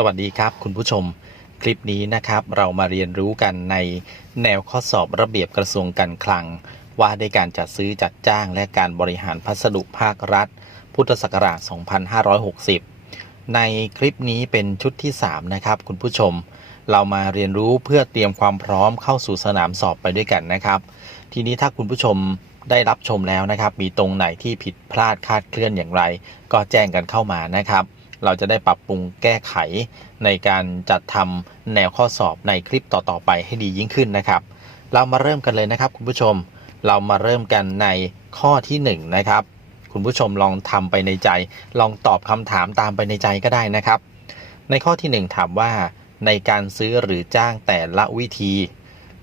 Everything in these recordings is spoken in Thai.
สวัสดีครับ คุณผู้ชมคลิปนี้นะครับ เรามาเรียนรู้กันในแนวข้อสอบระเบียบกระทรวงการคลัง ว่าด้วยการจัดซื้อจัดจ้างและการบริหารพัสดุภาครัฐ พุทธศักราช 2560 ในคลิปนี้เป็นชุดที่ 3 นะครับ คุณผู้ชม เรามาเรียนรู้เพื่อเตรียมความพร้อมเข้าสู่สนามสอบไปด้วยกันนะครับ ทีนี้ถ้าคุณผู้ชมได้รับชมแล้วนะครับ มีตรงไหนที่ผิดพลาดคาดเคลื่อนอย่างไร ก็แจ้งกันเข้ามานะครับ เราจะได้ปรับปรุงแก้ไขในการจัดทำแนวข้อสอบในคลิปต่อๆไปให้ดียิ่งขึ้นนะครับ เรามาเริ่มกันเลยนะครับคุณผู้ชม เรามาเริ่มกันในข้อที่1นงนะครับ คุณผู้ชมลองทำไปในใจ ลองตอบคำถามตามไปในใจก็ได้นะครับ ในข้อที่ 1 ถามว่า ในการซื้อหรือจ้างแต่ละวิธี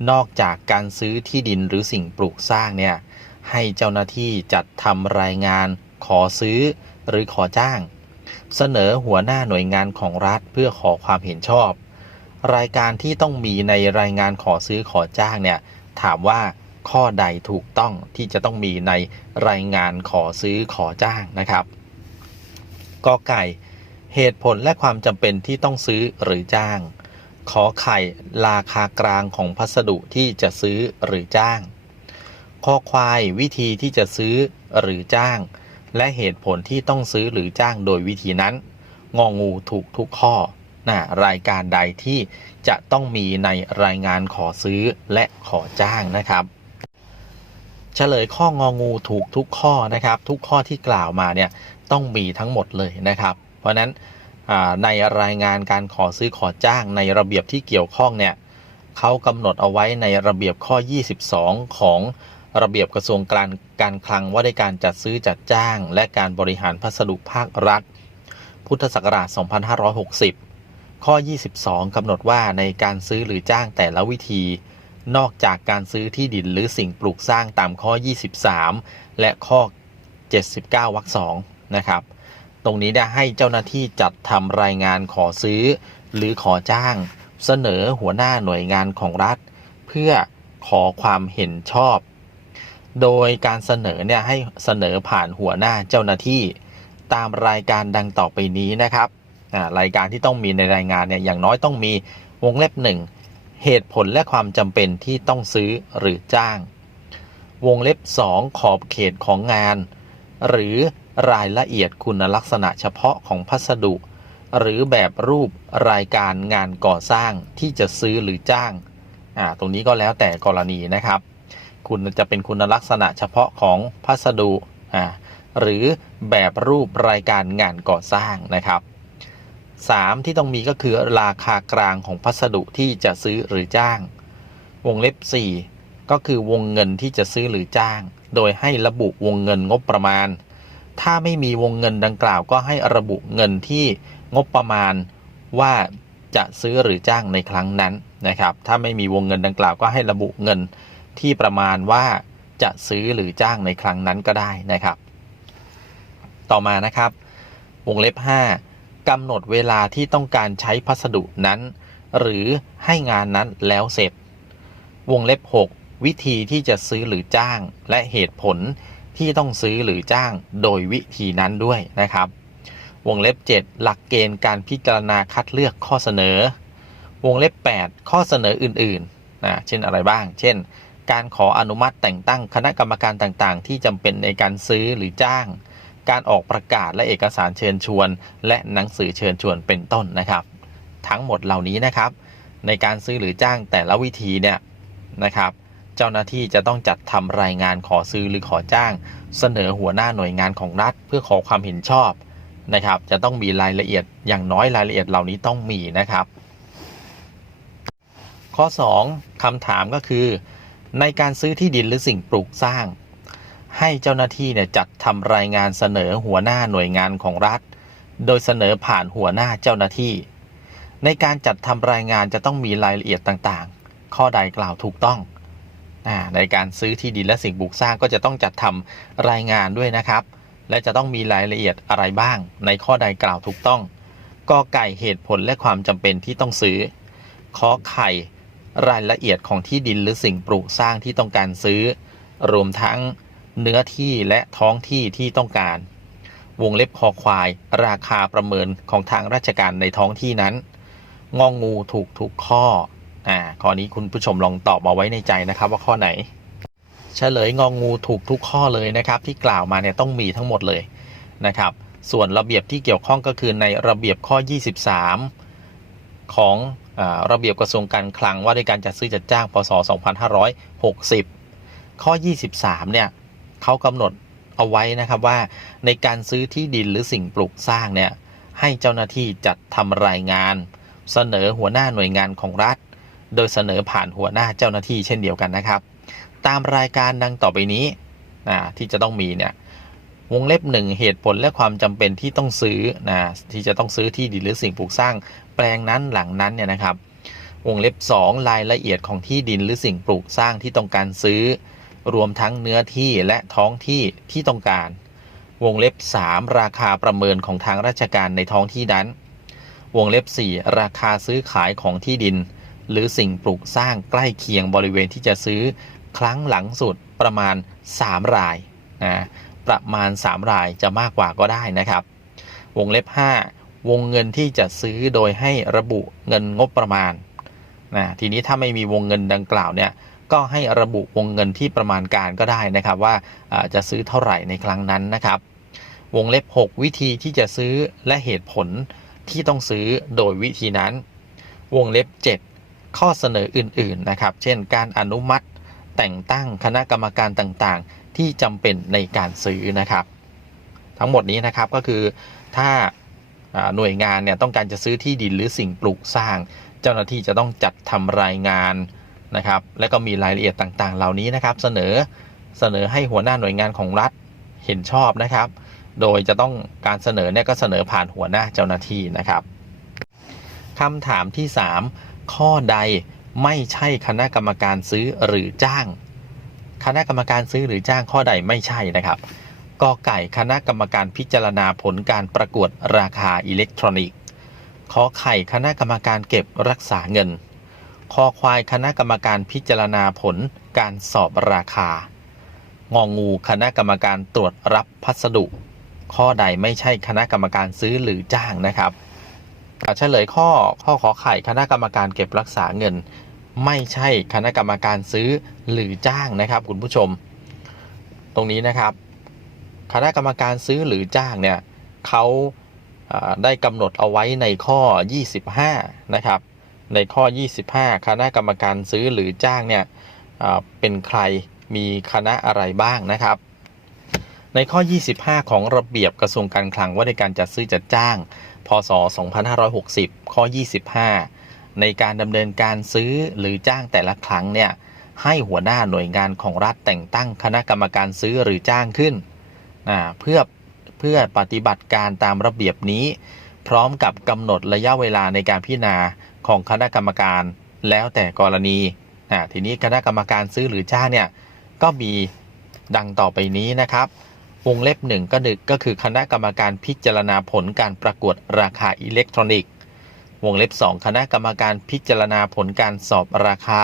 นอกจากการซื้อที่ดินหรือสิ่งปลูกสร้างเนี่ยให้เจ้าหน้าที่จัดทำรายงาน ขอซื้อ หรือขอจ้าง เสนอหัวหน้าหน่วยงานของรัฐเพื่อขอความเห็นชอบ รายการที่ต้องมีในรายงานขอซื้อขอจ้างเนี่ยถามว่าข้อใดถูกต้องที่จะต้องมีในรายงานขอซื้อขอจ้างนะครับกอไก่เหตุผลและความจำเป็นที่ต้องซื้อหรือจ้าง ขอไข่ราคากลางของพัสดุที่จะซื้อหรือจ้างคอควายวิธีที่จะซื้อหรือจ้าง และเหตุผลที่ต้องซื้อหรือจ้างโดยวิธีนั้น งองูถูกทุกข้อนะรายการใดที่จะต้องมีในรายงานขอซื้อและขอจ้างนะครับ เฉลยข้ององูถูกทุกข้อนะครับ ทุกข้อที่กล่าวมาเนี่ยต้องมีทั้งหมดเลยนะครับ เพราะนั้นในรายงานการขอซื้อขอจ้างในระเบียบที่เกี่ยวข้องเนี่ยเขากำหนดเอาไว้ในระเบียบข้อ 22 ของ ระเบียบกระทรวงการการคลังว่าด้วยการจัดซื้อจัดจ้าง และการบริหารพัสดุภาครัฐ พุทธศักราช 2560 ข้อ 22 กำหนดว่าในการซื้อหรือจ้างแต่ละวิธี นอกจากการซื้อที่ดินหรือสิ่งปลูกสร้างตามข้อ 23 และข้อ 79วรรค2นะครับ ตรงนี้ได้ให้เจ้าหน้าที่จัดทำรายงานขอซื้อ หรือขอจ้าง เสนอหัวหน้าหน่วยงานของรัฐ เพื่อขอความเห็นชอบ โดยการเสนอเนี่ยให้เสนอผ่านหัวหน้าเจ้าหน้าที่ตามรายการดังต่อไปนี้นะครับรายการที่ต้องมีในรายงานเนี่ยอย่างน้อยต้องมีวงเล็บหนึ่งเหตุผลและความจำเป็นที่ต้องซื้อหรือจ้าง วงเล็บ 2 ขอบเขตของงาน หรือรายละเอียดคุณลักษณะเฉพาะของพัสดุ หรือแบบรูปรายการงานก่อสร้างที่จะซื้อหรือจ้างอ่าตรงนี้ก็แล้วแต่กรณีนะครับ คุณจะเป็นคุณลักษณะเฉพาะของพัสดุอ่าหรือแบบรูปรายการงานก่อสร้างนะครับ 3 ที่ต้องมีก็คือราคากลางของพัสดุที่จะซื้อหรือจ้าง วงเล็บ 4 ก็คือวงเงินที่จะซื้อหรือจ้าง โดยให้ระบุวงเงินงบประมาณ ถ้าไม่มีวงเงินดังกล่าวก็ให้ระบุเงินที่งบประมาณว่าจะซื้อหรือจ้างในครั้งนั้นนะครับ ถ้าไม่มีวงเงินดังกล่าวก็ให้ระบุเงิน ที่ประมาณว่าจะซื้อหรือจ้างในครั้งนั้นก็ได้นะครับ ต่อมานะครับ วงเล็บ 5กำหนดเวลาที่ต้องการใช้พัสดุนั้น หรือให้งานนั้นแล้วเสร็จ วงเล็บ 6 วิธีที่จะซื้อหรือจ้างและเหตุผลที่ต้องซื้อหรือจ้างโดยวิธีนั้นด้วยนะครับ วงเล็บ 7 หลักเกณฑ์การพิจารณาคัดเลือกข้อเสนอ วงเล็บ 8 ข้อเสนออื่นๆนะเช่นอะไรบ้าง เช่น การขออนุมัติแต่งตั้งคณะกรรมการต่างๆ ที่จำเป็นในการซื้อหรือจ้าง การออกประกาศและเอกสารเชิญชวน และหนังสือเชิญชวนเป็นต้นนะครับ ทั้งหมดเหล่านี้นะครับ ในการซื้อหรือจ้างแต่ละวิธีเนี่ยนะครับ เจ้าหน้าที่จะต้องจัดทำรายงานขอซื้อหรือขอจ้าง เสนอหัวหน้าหน่วยงานของรัฐ เพื่อขอความเห็นชอบนะครับ จะต้องมีรายละเอียดอย่างน้อยรายละเอียดเหล่านี้ต้องมีนะครับ ข้อ 2คำถามก็คือ ในการซื้อที่ดินหรือสิ่งปลูกสร้าง ให้เจ้าหน้าที่เนี่ยจัดทำรายงานเสนอหัวหน้าหน่วยงานของรัฐ โดยเสนอผ่านหัวหน้าเจ้าหน้าที่ ในการจัดทำรายงานจะต้องมีรายละเอียดต่างๆ ข้อใดกล่าวถูกต้องในการซื้อที่ดินและสิ่งปลูกสร้างก็จะต้องจัดทำรายงานด้วยนะครับ และจะต้องมีรายละเอียดอะไรบ้าง ในข้อใดกล่าวถูกต้องกอไก่เหตุผลและความจำเป็นที่ต้องซื้อขอไข่ รายละเอียดของที่ดินหรือสิ่งปลูกสร้างที่ต้องการซื้อ รวมทั้งเนื้อที่และท้องที่ที่ต้องการ วงเล็บคอควาย ราคาประเมินของทางราชการในท้องที่นั้น งองงูถูกทุกข้ออ่าข้อนี้คุณผู้ชมลองตอบมาไว้ในใจนะครับว่าข้อไหนเฉลยงองูถูกทุกข้อเลยนะครับ ที่กล่าวมาเนี่ยต้องมีทั้งหมดเลยนะครับ ส่วนระเบียบที่เกี่ยวข้องก็คือในระเบียบข้อ 23 ของอระเบียบกระทรวงการคลังว่าด้วยการจัดซื้อจัดจ้างพศ 2560 ข้อ 23 เนี่ยเขากำหนดเอาไว้นะครับว่าในการซื้อที่ดินหรือสิ่งปลูกสร้างเนี่ยให้เจ้าหน้าที่จัดทำรายงาน เสนอหัวหน้าหน่วยงานของรัฐ โดยเสนอผ่านหัวหน้าเจ้าหน้าที่เช่นเดียวกันนะครับ ตามรายการดังต่อไปนี้ที่จะต้องมีเนี่ย วงเล็บหนึ่งเหตุผลและความจำเป็นที่ต้องซื้อนะที่จะต้องซื้อที่ดินหรือสิ่งปลูกสร้าง แปลงนั้นหลังนั้นเนี่ยนะครับ วงเล็บ 2 รายละเอียดของที่ดินหรือสิ่งปลูกสร้างที่ต้องการซื้อ รวมทั้งเนื้อที่และท้องที่ที่ต้องการ วงเล็บ 3 ราคาประเมินของทางราชการในท้องที่นั้น วงเล็บ 4 ราคาซื้อขายของที่ดิน หรือสิ่งปลูกสร้างใกล้เคียงบริเวณที่จะซื้อ ครั้งหลังสุดประมาณ 3 รายนะ ประมาณ 3 รายจะมากกว่าก็ได้นะครับ วงเล็บ 5 วงเงินที่จะซื้อโดยให้ระบุเงินงบประมาณนะทีนี้ถ้าไม่มีวงเงินดังกล่าวเนี่ยก็ให้ระบุวงเงินที่ประมาณการก็ได้นะครับว่าจะซื้อเท่าไหร่ในครั้งนั้นนะครับ วงเล็บ 6 วิธีที่จะซื้อและเหตุผลที่ต้องซื้อโดยวิธีนั้น วงเล็บ 7 ข้อเสนออื่นๆนะครับ เช่น การอนุมัติแต่งตั้งคณะกรรมการต่างๆ ที่จำเป็นในการซื้อนะครับ ทั้งหมดนี้นะครับก็คือถ้าหน่วยงานเนี่ยต้องการจะซื้อที่ดินหรือสิ่งปลูกสร้าง เจ้าหน้าที่จะต้องจัดทำรายงานนะครับ และก็มีรายละเอียดต่างๆ เหล่านี้นะครับ เสนอเสนอให้หัวหน้าหน่วยงานของรัฐเห็นชอบนะครับ โดยจะต้องการเสนอเนี่ยก็เสนอผ่านหัวหน้าเจ้าหน้าที่นะครับคำถามที่ 3 ข้อใดไม่ใช่คณะกรรมการซื้อหรือจ้าง คณะกรรมการซื้อหรือจ้างข้อใดไม่ใช่นะครับกอไก่คณะกรรมการพิจารณาผลการประกวดราคาอิเล็กทรอนิกส์ขอไข่คณะกรรมการเก็บรักษาเงินคอควายคณะกรรมการพิจารณาผลการสอบราคางองูคณะกรรมการตรวจรับพัสดุ ข้อใดไม่ใช่คณะกรรมการซื้อหรือจ้างนะครับอ่เฉลยข้อข้อขอไข่คณะกรรมการเก็บรักษาเงิน ไม่ใช่คณะกรรมการซื้อหรือจ้างนะครับ คุณผู้ชม ตรงนี้นะครับ คณะกรรมการซื้อหรือจ้างเนี่ยเขาได้กำหนดเอาไว้ในข้อ 25 นะครับ ในข้อ 25 คณะกรรมการซื้อหรือจ้างเนี่ยเป็นใครมีคณะอะไรบ้างนะครับ ในข้อ 25 ของระเบียบกระทรวงการคลังว่าในการจัดซื้อจัดจ้าง พศ 2560 ข้อ 25 ในการดำเนินการซื้อหรือจ้างแต่ละครั้งเนี่ยให้หัวหน้าหน่วยงานของรัฐแต่งตั้งคณะกรรมการซื้อหรือจ้างขึ้นอ่าเพื่อเพื่อปฏิบัติการตามระเบียบนี้ พร้อมกับกำหนดระยะเวลาในการพิจารณาของคณะกรรมการแล้วแต่กรณีอ่าทีนี้คณะกรรมการซื้อหรือจ้างเนี่ยก็มีดังต่อไปนี้นะครับวงเล็บหนึ่งก็ดึกก็คือคณะกรรมการพิจารณาผลการประกวดราคาอิเล็กทรอนิกส์ วงเล็บ 2 คณะกรรมการพิจารณาผลการสอบราคา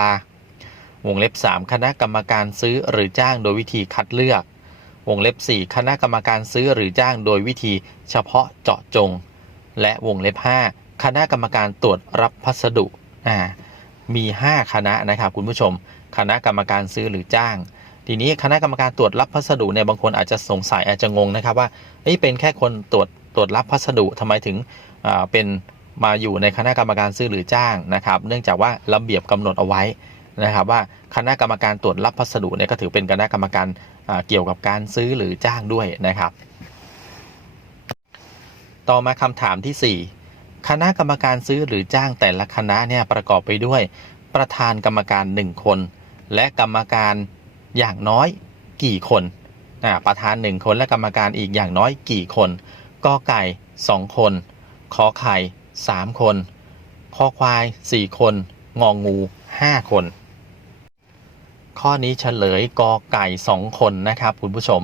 วงเล็บ 3 คณะกรรมการซื้อหรือจ้างโดยวิธีคัดเลือก วงเล็บ 4 คณะกรรมการซื้อหรือจ้างโดยวิธีเฉพาะเจาะจง และวงเล็บ 5 คณะกรรมการตรวจรับพัสดุอ่ามี 5 คณะนะครับคุณผู้ชม คณะกรรมการซื้อหรือจ้าง ทีนี้คณะกรรมการตรวจรับพัสดุเนี่ยบางคนอาจจะสงสัยอาจจะงงนะครับว่าเอ้ยเป็นแค่คนตรวจตรวจรับพัสดุทำไมถึงอ่าเป็น มาอยู่ในคณะกรรมการซื้อหรือจ้างนะครับ เนื่องจากว่าระเบียบกำหนดเอาไว้นะครับ ว่าคณะกรรมการตรวจรับพัสดุเนี่ยก็ถือเป็นคณะกรรมการเกี่ยวกับการซื้อหรือจ้างด้วยนะครับ ต่อมาคำถามที่ 4 คณะกรรมการซื้อหรือจ้างแต่ละคณะเนี่ยประกอบไปด้วยประธานกรรมการ 1 คน และกรรมการอย่างน้อยกี่คนประธาน 1 คนและกรรมการอีกอย่างน้อยกี่คนกอไก่ 2 คนขอไข่ 3 คน คอควาย 4 คน งองงู 5 คน ข้อนี้เฉลยกอไก่ 2 คนนะครับคุณผู้ชม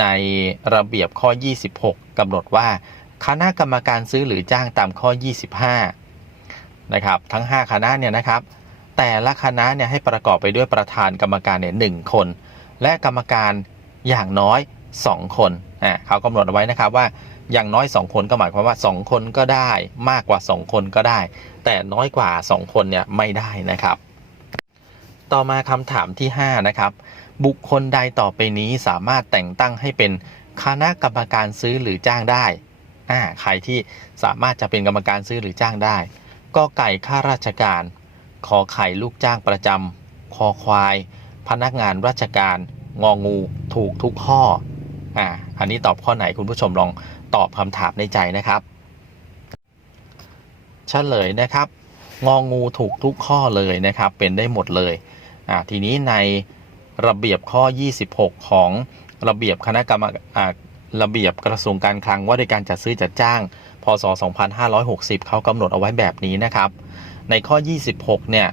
ในระเบียบข้อ 26กำหนดว่าคณะกรรมการซื้อหรือจ้างตามข้อ 25 นะครับ ทั้ง 5 คณะเนี่ยนะครับ แต่ละคณะเนี่ยให้ประกอบไปด้วยประธานกรรมการเนี่ยหนึ่งคน และกรรมการอย่างน้อย 2 คนอ่าเขากำหนดเอาไว้นะครับว่า อย่างน้อย 2 คนก็หมายความว่า 2 คนก็ได้ มากกว่า 2 คนก็ได้ แต่น้อยกว่า 2 คนเนี่ยไม่ได้นะครับ ต่อมาคำถามที่ 5 นะครับ บุคคลใดต่อไปนี้สามารถแต่งตั้งให้เป็นคณะกรรมการซื้อหรือจ้างได้อ่าใครที่สามารถจะเป็นกรรมการซื้อหรือจ้างได้ก็ไก่ข้าราชการขอไข่ลูกจ้างประจำคอควาย พนักงานราชการ งองู ถูกทุกข้ออ่า อันนี้ตอบข้อไหนคุณผู้ชมลองตอบคำถามในใจนะครับเฉลยนะครับ งองูถูกทุกข้อเลยนะครับ เป็นได้หมดเลยอ่าทีนี้ในระเบียบข้อ 26 ของระเบียบคณะกรรมอ่าระเบียบกระทรวงการคลังว่าด้วยการจัดซื้อจัดจ้าง พศ 2560 เขากำหนดเอาไว้แบบนี้นะครับ ในข้อ 26 เนี่ย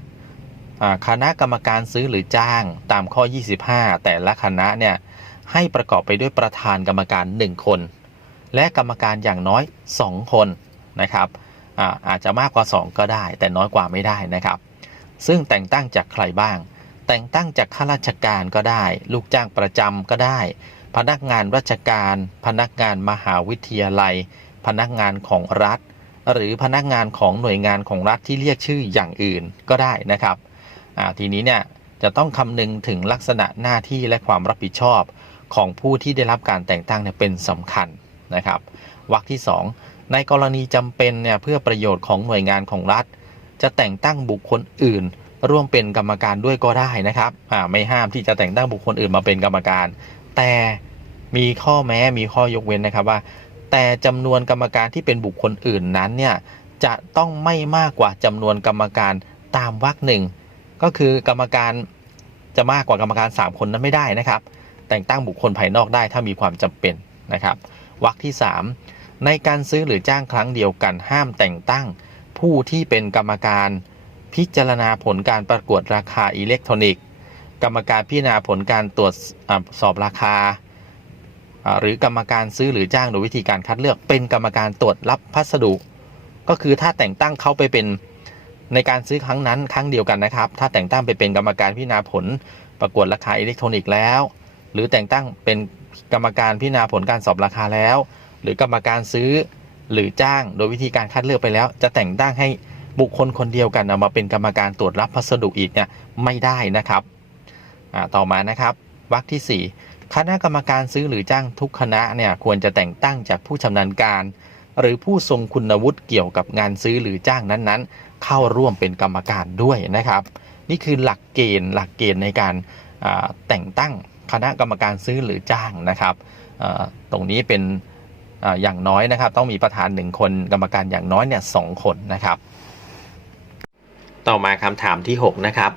อ่าคณะกรรมการซื้อหรือจ้างตามข้อ 25 แต่ละคณะเนี่ย ให้ประกอบไปด้วยประธานกรรมการ 1 คน และกรรมการอย่างน้อย 2 คนนะครับอาอาจจะมากกว่า 2 ก็ได้ แต่น้อยกว่าไม่ได้นะครับ ซึ่งแต่งตั้งจากใครบ้าง แต่งตั้งจากข้าราชการก็ได้ ลูกจ้างประจำก็ได้ พนักงานราชการ พนักงานมหาวิทยาลัย พนักงานของรัฐ หรือพนักงานของหน่วยงานของรัฐที่เรียกชื่ออย่างอื่นก็ได้นะครับทีนี้เนี่ยจะต้องคำนึงถึงลักษณะหน้าที่และความรับผิดชอบ ของผู้ที่ได้รับการแต่งตั้งเนี่ยเป็นสำคัญนะครับวรรคที่ 2 ในกรณีจำเป็นเนี่ยเพื่อประโยชน์ของหน่วยงานของรัฐ จะแต่งตั้งบุคคลอื่น ร่วมเป็นกรรมการด้วยก็ได้นะครับอ่าไม่ห้ามที่จะแต่งตั้งบุคคลอื่นมาเป็นกรรมการ แต่มีข้อแม้มีข้อยกเว้นนะครับว่า แต่จำนวนกรรมการที่เป็นบุคคลอื่นนั้นเนี่ยจะต้องไม่มากกว่าจำนวนกรรมการตามวรรคหนึ่งก็คือกรรมการจะมากกว่ากรรมการ 3 คนนั้นไม่ได้นะครับ แต่งตั้งบุคคลภายนอกได้ถ้ามีความจำเป็นนะครับวรรคที่ 3 ในการซื้อหรือจ้างครั้งเดียวกันห้ามแต่งตั้งผู้ที่เป็นกรรมการพิจารณาผลการประกวดราคาอิเล็กทรอนิกส์ กรรมการพิจารณาผลการตรวจอสอบราคา หรือกรรมการซื้อหรือจ้างโดยวิธีการคัดเลือกเป็นกรรมการตรวจรับพัสดุ ก็คือถ้าแต่งตั้งเขาไปเป็นในการซื้อครั้งนั้นครั้งเดียวกันนะครับ ถ้าแต่งตั้งไปเป็นกรรมการพิจารณาผลประกวดราคาอิเล็กทรอนิกส์แล้ว หรือแต่งตั้งเป็นกรรมการพิจารณาผลการสอบราคาแล้ว หรือกรรมการซื้อหรือจ้างโดยวิธีการคัดเลือกไปแล้ว จะแต่งตั้งให้บุคคลคนเดียวกันเอามาเป็นกรรมการตรวจรับพัสดุอีกเนี่ยไม่ได้นะครับต่อมานะครับวรรคที่สี่คณะกรรมการซื้อหรือจ้างทุกคณะเนี่ยควรจะแต่งตั้งจากผู้ชำนาญการ หรือผู้ทรงคุณวุฒิเกี่ยวกับงานซื้อหรือจ้างนั้นๆ เข้าร่วมเป็นกรรมการด้วยนะครับ นี่คือหลักเกณฑ์หลักเกณฑ์ในการแต่งตั้ง คณะกรรมการซื้อหรือจ้างนะครับตรงนี้เป็นอาอย่างน้อยนะครับ ต้องมีประธานหนึ่งคนกรรมการอย่างน้อยเนี่ยสองคนนะครับ ต่อมาคำถามที่6นะครับ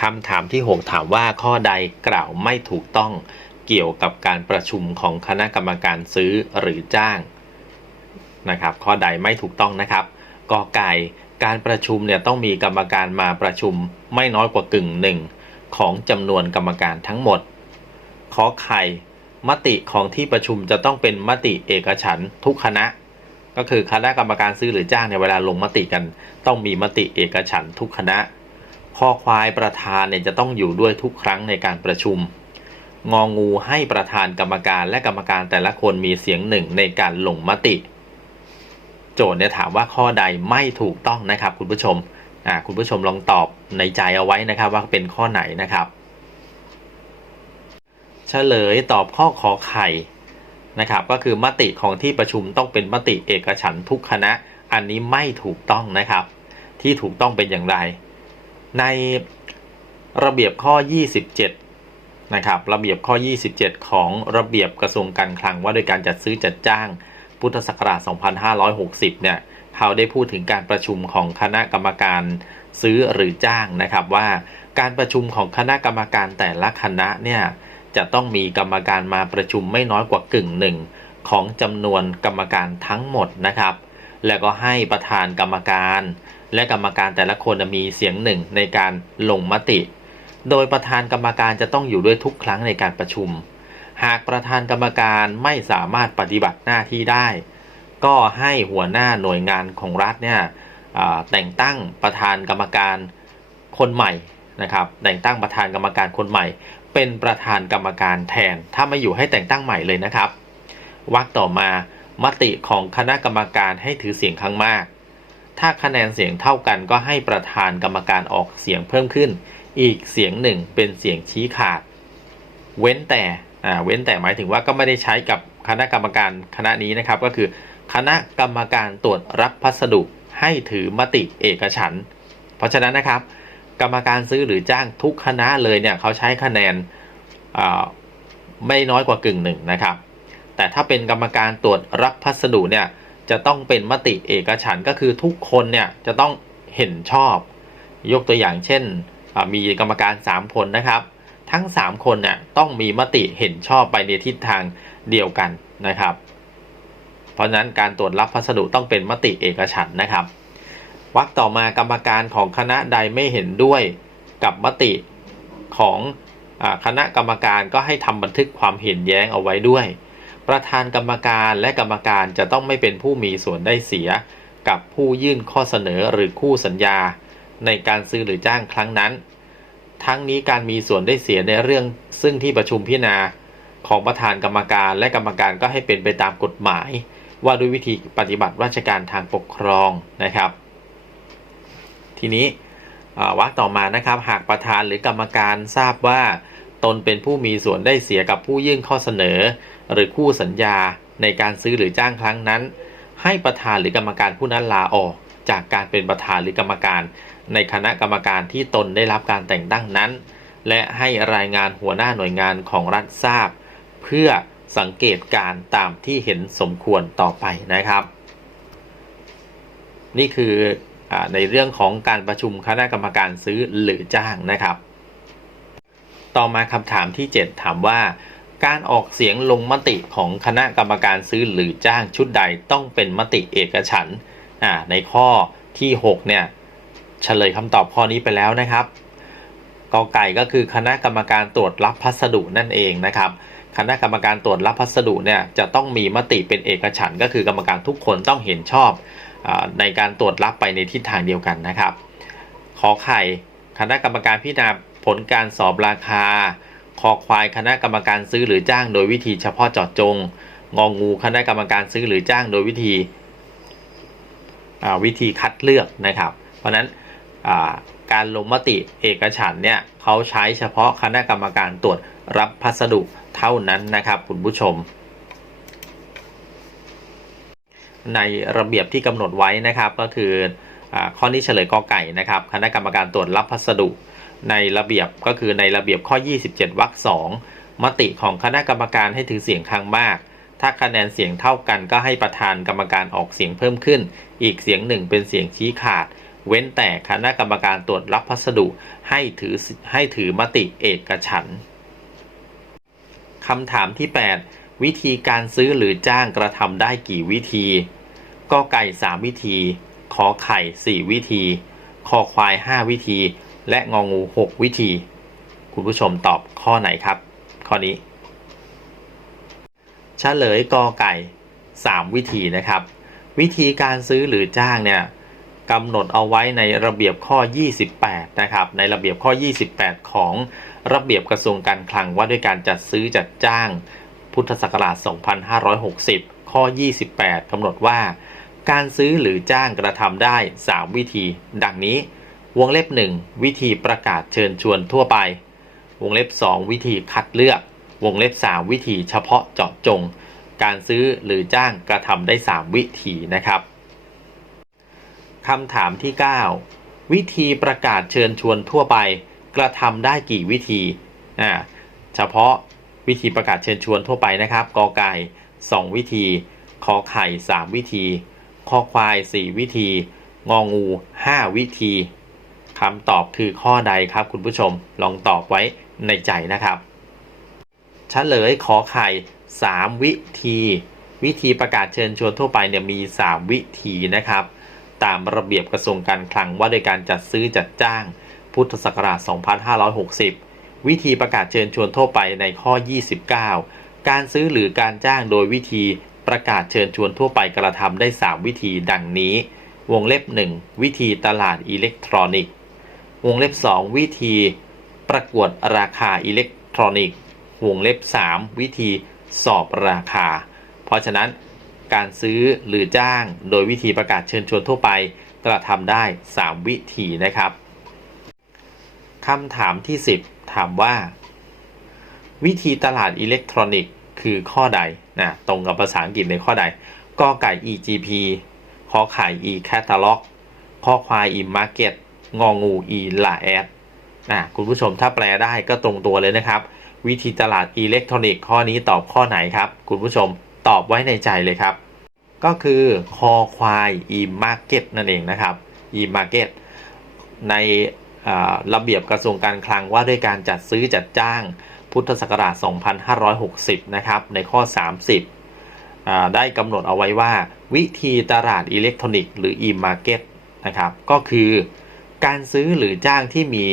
คำถามที่ 6 ถามว่าข้อใดกล่าวไม่ถูกต้องเกี่ยวกับการประชุมของคณะกรรมการซื้อหรือจ้างนะครับ ข้อใดไม่ถูกต้องนะครับกอไก่การประชุมเนี่ยต้องมีกรรมการมาประชุมไม่น้อยกว่ากึ่งหนึ่งของจำนวนกรรมการทั้งหมด ขอไข่ มติของที่ประชุมจะต้องเป็นมติเอกฉันทุกคณะ ก็คือคณะกรรมการซื้อหรือจ้างในเวลาลงมติกัน ต้องมีมติเอกฉันทุกคณะข้อควายประธานเนี่ยจะต้องอยู่ด้วยทุกครั้งในการประชุม งองูให้ประธานกรรมการและกรรมการแต่ละคนมีเสียงหนึ่งในการลงมติ โจทย์เนี่ยถามว่าข้อใดไม่ถูกต้องนะครับคุณผู้ชม อ่าคุณผู้ชมลองตอบในใจเอาไว้นะครับว่าเป็นข้อไหนนะครับ เฉลยตอบข้อขอไข่นะครับ ก็คือมติของที่ประชุมต้องเป็นมติเอกฉันท์ทุกคณะ อันนี้ไม่ถูกต้องนะครับ ที่ถูกต้องเป็นอย่างไร ในระเบียบข้อ 27 นะครับ ระเบียบข้อ 27 ของระเบียบกระทรวงการคลังว่าด้วยการจัดซื้อจัดจ้าง พุทธศักราช 2560 เนี่ยเขาได้พูดถึงการประชุมของคณะกรรมการซื้อหรือจ้างนะครับว่าการประชุมของคณะกรรมการแต่ละคณะเนี่ย จะต้องมีกรรมการมาประชุมไม่น้อยกว่ากึ่งหนึ่งของจำนวนกรรมการทั้งหมดนะครับ แล้วก็ให้ประธานกรรมการ และกรรมการแต่ละคนมีเสียงหนึ่งในการลงมติ โดยประธานกรรมการจะต้องอยู่ด้วยทุกครั้งในการประชุม หากประธานกรรมการไม่สามารถปฏิบัติหน้าที่ได้ ก็ให้หัวหน้าหน่วยงานของรัฐเนี่ยแต่งตั้งประธานกรรมการคนใหม่นะครับแต่งตั้งประธานกรรมการคนใหม่ เป็นประธานกรรมการแทน ถ้าไม่อยู่ให้แต่งตั้งใหม่เลยนะครับวรรคต่อมามติของคณะกรรมการให้ถือเสียงข้างมาก ถ้าคะแนนเสียงเท่ากันก็ให้ประธานกรรมการออกเสียงเพิ่มขึ้น อีกเสียงหนึ่งเป็นเสียงชี้ขาด เว้นแต่อ่าเว้นแต่หมายถึงว่าก็ไม่ได้ใช้กับคณะกรรมการคณะนี้นะครับ ก็คือคณะกรรมการตรวจรับพัสดุให้ถือมติเอกฉันเพราะฉะนั้นนะครับ กรรมการซื้อหรือจ้างทุกคณะเลยเนี่ยเขาใช้คะแนนไม่น้อยกว่ากึ่งหนึ่งนะครับ แต่ถ้าเป็นกรรมการตรวจรับพัสดุเนี่ยจะต้องเป็นมติเอกฉันก็คือทุกคนเนี่ยจะต้องเห็นชอบ ยกตัวอย่างเช่น มีกรรมการ 3 คนนะครับ ทั้ง 3 คนเนี่ยต้องมีมติเห็นชอบไปในทิศทางเดียวกันนะครับ เพราะฉะนั้นการตรวจรับพัสดุต้องเป็นมติเอกฉันนะครับ วรรคต่อมากรรมการของคณะใดไม่เห็นด้วยกับมติของคณะกรรมการก็ให้ทำบันทึกความเห็นแย้งเอาไว้ด้วย ประธานกรรมการและกรรมการจะต้องไม่เป็นผู้มีส่วนได้เสีย กับผู้ยื่นข้อเสนอหรือคู่สัญญา ในการซื้อหรือจ้างครั้งนั้น ทั้งนี้การมีส่วนได้เสียในเรื่องซึ่งที่ประชุมพิจารณาของประธานกรรมการและกรรมการก็ให้เป็นไปตามกฎหมาย ว่าด้วยวิธีปฏิบัติราชการทางปกครองนะครับ ทีนี้วรรคต่อมานะครับหากประธานหรือกรรมการทราบว่า ตนเป็นผู้มีส่วนได้เสียกับผู้ยื่นข้อเสนอ หรือคู่สัญญาในการซื้อหรือจ้างครั้งนั้น ให้ประธานหรือกรรมการผู้นั้นลาออก จากการเป็นประธานหรือกรรมการ ในคณะกรรมการที่ตนได้รับการแต่งตั้งนั้น และให้รายงานหัวหน้าหน่วยงานของรัฐทราบ เพื่อสังเกตการตามที่เห็นสมควรต่อไปนะครับ นี่คือ ในเรื่องของการประชุมคณะกรรมการซื้อหรือจ้างนะครับ ต่อมาคำถามที่ 7 ถามว่า การออกเสียงลงมติของคณะกรรมการซื้อหรือจ้างชุดใดต้องเป็นมติเอกฉันในข้อที่ 6 เนี่ยเฉลยคำตอบข้อนี้ไปแล้วนะครับกอไก่ก็คือคณะกรรมการตรวจรับพัสดุนั่นเองนะครับ คณะกรรมการตรวจรับพัสดุเนี่ยจะต้องมีมติเป็นเอกฉันก็คือกรรมการทุกคนต้องเห็นชอบ ในการตรวจรับไปในทิศทางเดียวกันนะครับ ขอไข่คณะกรรมการพิจารณาผลการสอบราคา คอควายคณะกรรมการซื้อหรือจ้างโดยวิธีเฉพาะเจาะจง งองูคณะกรรมการซื้อหรือจ้างโดยวิธีวิธีคัดเลือกนะครับ เพราะฉะนั้นการลงมติเอกฉันเนี่ยเขาใช้เฉพาะคณะกรรมการตรวจรับพัสดุเท่านั้นนะครับคุณผู้ชม ในระเบียบที่กำหนดไว้นะครับ ก็คืออข้อนี้เฉลยกอไก่นะครับ คณะกรรมการตรวจรับพัสดุในระเบียบก็คือในระเบียบข้อ 27วรรคสองมติของคณะกรรมการให้ถือเสียงข้างมาก ถ้าคะแนนเสียงเท่ากันก็ให้ประธานกรรมการออกเสียงเพิ่มขึ้น อีกเสียงหนึ่งเป็นเสียงชี้ขาด เว้นแต่คณะกรรมการตรวจรับพัสดุให้ถือให้ถือมติเอกฉันคำถามที่ 8 วิธีการซื้อหรือจ้างกระทำได้กี่วิธี กอไก่ 3 วิธี ขอไข่ 4 วิธี คอควาย 5 วิธี และงองู 6 วิธี คุณผู้ชมตอบข้อไหนครับ ข้อนี้เฉลยกอไก่ 3 วิธีนะครับ วิธีการซื้อหรือจ้างเนี่ยกำหนดเอาไว้ในระเบียบข้อ 28 นะครับ ในระเบียบข้อ 28 ของระเบียบกระทรวงการคลังว่าด้วยการจัดซื้อจัดจ้าง พุทธศักราช 2560 ข้อ 28 กำหนดว่า การซื้อหรือจ้างกระทำได้ 3 วิธี ดังนี้ วงเล็บ 1 วิธีประกาศเชิญชวนทั่วไป วงเล็บ 2 วิธีคัดเลือก วงเล็บ 3 วิธีเฉพาะเจาะจง การซื้อหรือจ้างกระทำได้ 3 วิธีนะครับคำถามที่ 9 วิธีประกาศเชิญชวนทั่วไป กระทำได้กี่วิธีอ่าเฉพาะวิธีประกาศเชิญชวนทั่วไปนะครับกอไก่ 2 วิธีขอไข่ 3 วิธี คอควาย 4 วิธี งองู 5 วิธีคำตอบคือข้อใดครับคุณผู้ชมลองตอบไว้ในใจนะครับฉเฉลยขอไข่ 3 วิธี วิธีประกาศเชิญชวนทั่วไปเนี่ยมี 3 วิธีนะครับ ตามระเบียบกระทรวงการคลังว่าโดยการจัดซื้อจัดจ้าง พุทธศักราช 2560 วิธีประกาศเชิญชวนทั่วไปในข้อ 29 การซื้อหรือการจ้างโดยวิธี ประกาศเชิญชวนทั่วไปกระทำได้ 3 วิธีดังนี้ วงเล็บ 1 วิธีตลาดอิเล็กทรอนิกส์ วงเล็บ 2 วิธีประกวดราคาอิเล็กทรอนิกส์ วงเล็บ 3 วิธีสอบราคา เพราะฉะนั้นการซื้อหรือจ้างโดยวิธีประกาศเชิญชวนทั่วไปกระทำได้ 3 วิธีนะครับคำถามที่ 10 ถามว่า วิธีตลาดอิเล็กทรอนิกส์ คือข้อใดนะตรงกับภาษาอังกฤษในข้อใดกอไก่ EGP ขอไข่ E Catalog ข้อควาย E Market งองู E La Ad นะคุณผู้ชมถ้าแปลได้ก็ตรงตัวเลยนะครับ วิธีตลาดอิเล็กทรอนิกส์ข้อนี้ตอบข้อไหนครับ คุณผู้ชมตอบไว้ในใจเลยครับ ก็คือคอควาย e market นั่นเองนะครับ e market ในระเบียบกระทรวงการคลังว่าด้วยการจัดซื้อจัดจ้าง พุทธศักราช 2560 นะครับ ในข้อ 30อได้กำหนดเอาไว้ว่า วิธีตลาดอิเล็กทรอนิกส์หรือ e market นะครับ ก็คือการซื้อหรือจ้างที่มี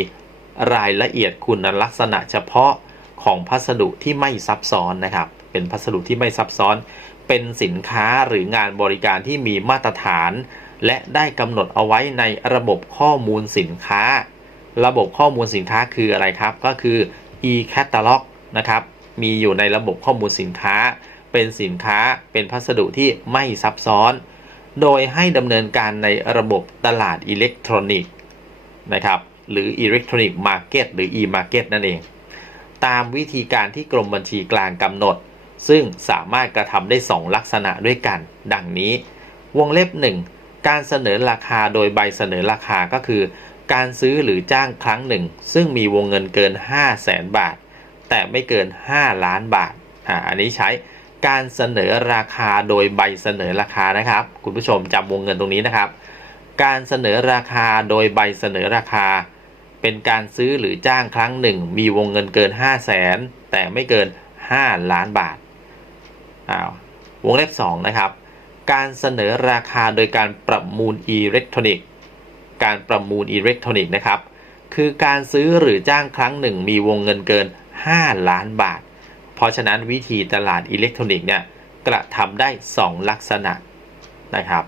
รายละเอียดคุณลักษณะเฉพาะของพัสดุที่ไม่ซับซ้อนนะครับ เป็นพัสดุที่ไม่ซับซ้อน เป็นสินค้าหรืองานบริการที่มีมาตรฐาน และได้กำหนดเอาไว้ในระบบข้อมูลสินค้า ระบบข้อมูลสินค้าคืออะไรครับ ก็คือ e-catalog นะครับ มีอยู่ในระบบข้อมูลสินค้า เป็นสินค้าเป็นพัสดุที่ไม่ซับซ้อน โดยให้ดำเนินการในระบบตลาดอิเล็กทรอนิกส์นะครับ หรือ Electronic Market หรือ e-market นั่นเอง ตามวิธีการที่กรมบัญชีกลางกำหนด ซึ่งสามารถกระทำได้ 2 ลักษณะด้วยกัน ดังนี้ วงเล็บ 1 การเสนอราคาโดยใบเสนอราคาก็คือ การซื้อหรือจ้างครั้งหนึ่ง ซึ่งมีวงเงินเกิน 5 0 0แสนบาท แต่ไม่เกิน 5 ล้านบาทอ่าอันนี้ใช้การเสนอราคาโดยใบเสนอราคานะครับ คุณผู้ชมจำวงเงินตรงนี้นะครับ การเสนอราคาโดยใบเสนอราคา เป็นการซื้อหรือจ้างครั้งหนึ่ง มีวงเงินเกิน 5 0 0แสนแต่ไม่เกิน 5 ล้านบาทอ้าววงเล็บ2นะครับ การเสนอราคาโดยการประมูลอิเล็กทรอนิกส์ การประมูลอิเล็กทรอนิกส์นะครับ คือการซื้อหรือจ้างครั้งหนึ่งมีวงเงินเกิน 5 ล้านบาท เพราะฉะนั้นวิธีตลาดอิเล็กทรอนิกส์เนี่ยกระทำได้ 2 ลักษณะนะครับ